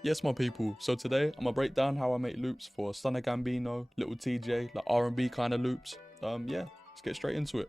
Yes, my people. So today I'm gonna break down how I make loops for Stunna Gambino, Lil Tjay, like R&B kind of loops. Yeah, let's get straight into it.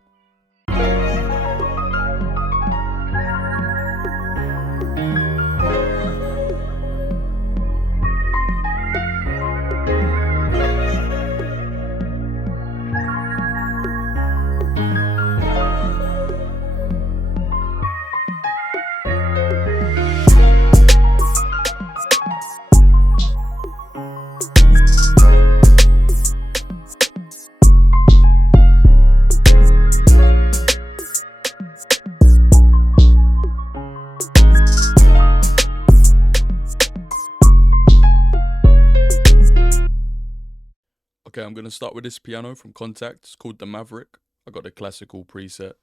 Okay, I'm gonna start with this piano from Contact. It's called the Maverick. I got the classical preset,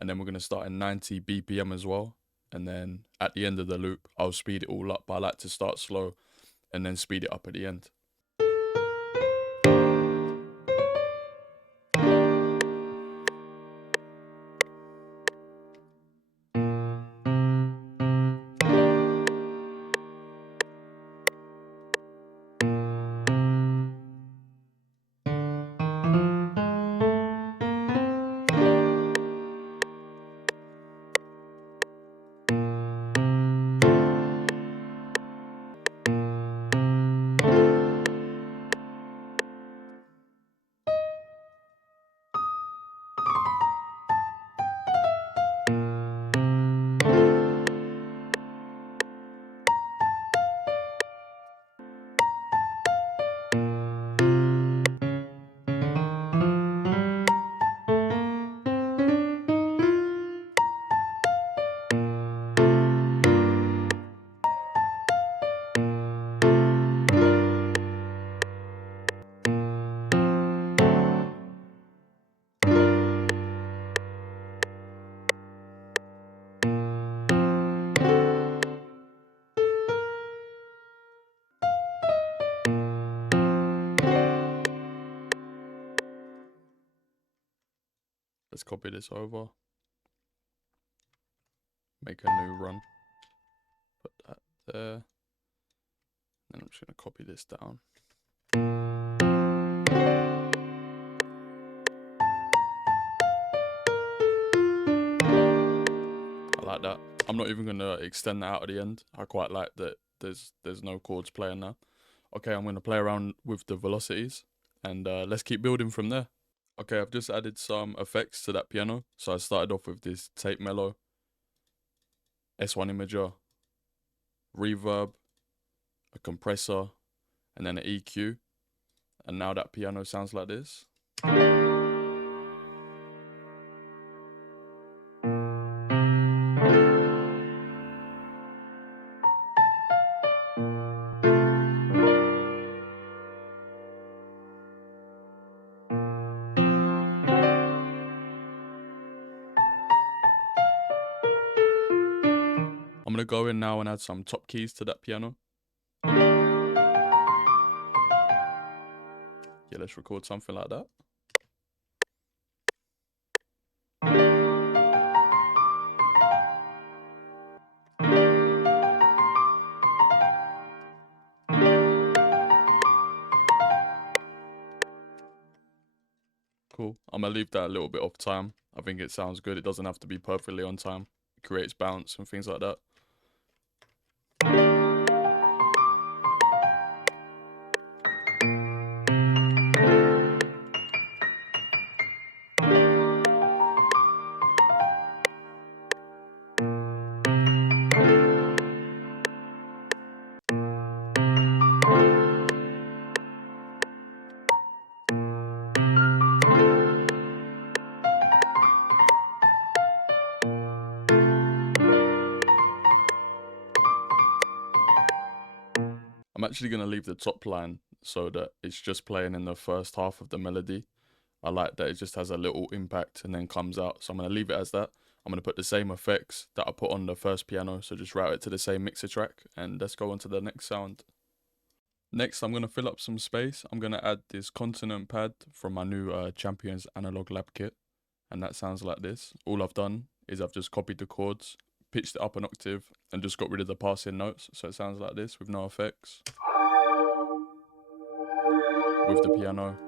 and then we're gonna start in 90 BPM as well. And then at the end of the loop, I'll speed it all up. But I like to start slow and then speed it up at the end. Let's copy this over. Make a new run. Put that there. Then I'm just gonna copy this down. I like that. I'm not even gonna extend that out at the end. I quite like that there's no chords playing now. Okay, I'm gonna play around with the velocities and let's keep building from there. Okay, I've just added some effects to that piano. So I started off with this tape mellow, S1 imager, reverb, a compressor, and then an EQ. And now that piano sounds like this. I'm gonna go in now and add some top keys to that piano. Yeah, let's record something like that. Cool. I'm gonna leave that a little bit off time. I think it sounds good. It doesn't have to be perfectly on time. It creates bounce and things like that. I'm actually going to leave the top line so that it's just playing in the first half of the melody. I like that it just has a little impact and then comes out. So I'm going to leave it as that. I'm going to put the same effects that I put on the first piano. So just route it to the same mixer track and let's go on to the next sound. Next, I'm going to fill up some space. I'm going to add this consonant pad from my new Champions Analog Lab kit. And that sounds like this. All I've done is I've just copied the chords, pitched it up an octave and just got rid of the passing notes, so it sounds like this with no effects. With the piano.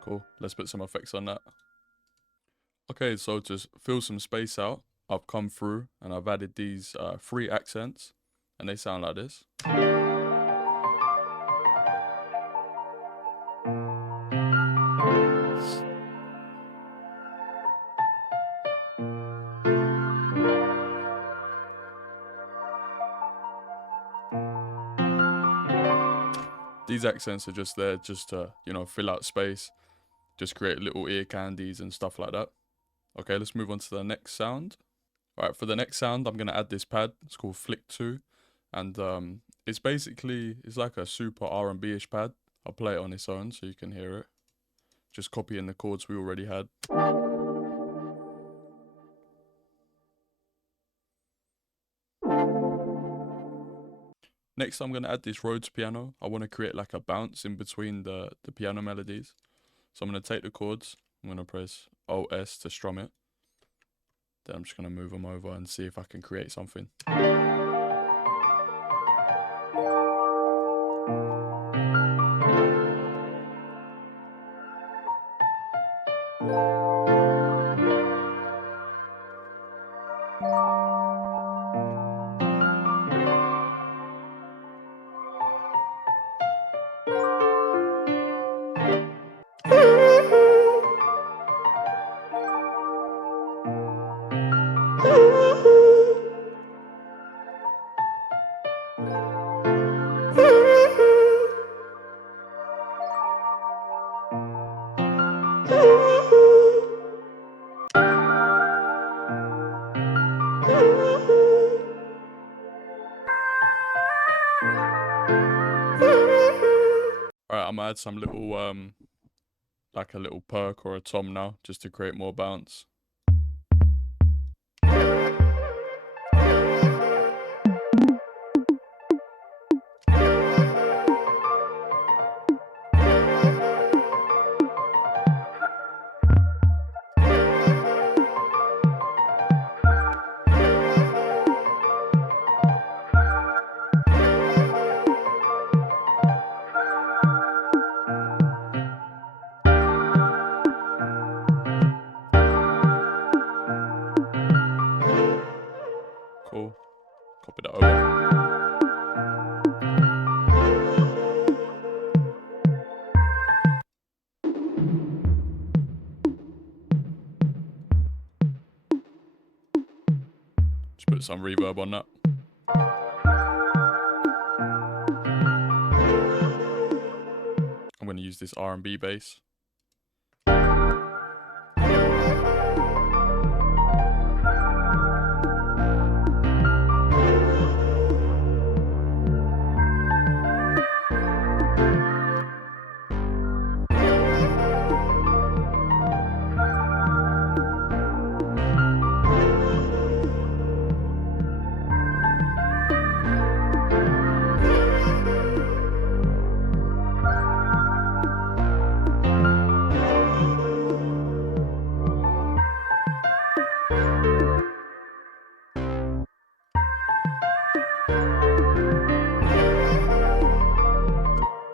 Cool, let's put some effects on that. Okay, so to fill some space out, I've come through and I've added these 3 accents, and they sound like this. These accents are just there just to, you know, fill out space, just create little ear candies and stuff like that. Okay, let's move on to the next sound. Alright, for the next sound, I'm going to add this pad. It's called Flick 2. And it's basically, it's like a super R&B-ish pad. I'll play it on its own so you can hear it. Just copying the chords we already had. Next, I'm going to add this RHODES piano. I want to create like a bounce in between the piano melodies. So I'm going to take the chords. I'm going to press OS to strum it. Then I'm just going to move them over and see if I can create something. Alright, I'm gonna add some little like a little perk or a tom now, just to create more bounce. Cool. Copy that over. Just put some reverb on that. I'm going to use this R&B bass.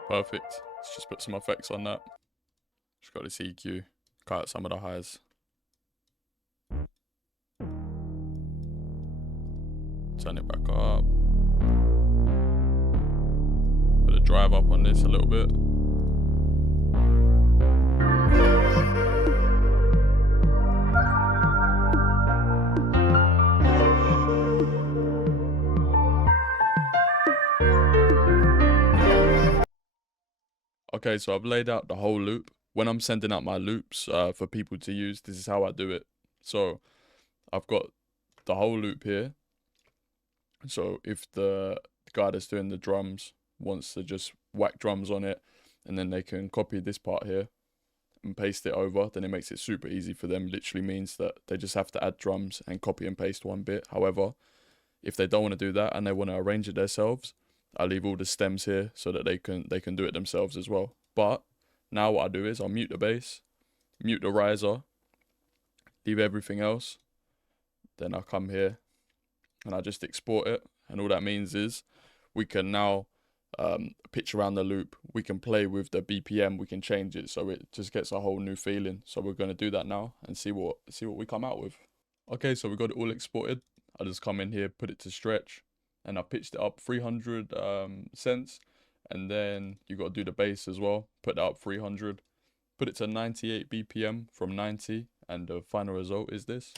Perfect. Let's just put some effects on that. Just got this EQ, cut out some of the highs. Turn it back up. Put a drive up on this a little bit. Okay, so I've laid out the whole loop. When I'm sending out my loops for people to use, this is how I do it. So I've got the whole loop here. So if the guy that's doing the drums wants to just whack drums on it, and then they can copy this part here, and paste it over, then it makes it super easy for them. Literally means that they just have to add drums and copy and paste one bit. However, if they don't want to do that and they want to arrange it themselves, I leave all the stems here so that they can do it themselves as well. But now what I do is I'll mute the bass, mute the riser, leave everything else. Then I'll come here and I just export it. And all that means is we can now pitch around the loop. We can play with the BPM. We can change it so it just gets a whole new feeling. So we're going to do that now and see what we come out with. Okay, so we got it all exported. I just come in here, put it to stretch, and I pitched it up 300 cents. And then you got to do the bass as well. Put that up 300. Put it to 98 BPM from 90, and the final result is this.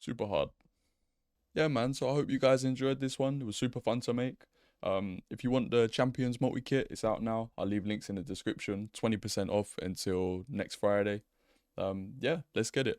Super hard. Yeah, man, so I hope you guys enjoyed this one. It was super fun to make. If you want the Champions multi-kit, it's out now. I'll leave links in the description. 20% off until next Friday. Yeah, let's get it.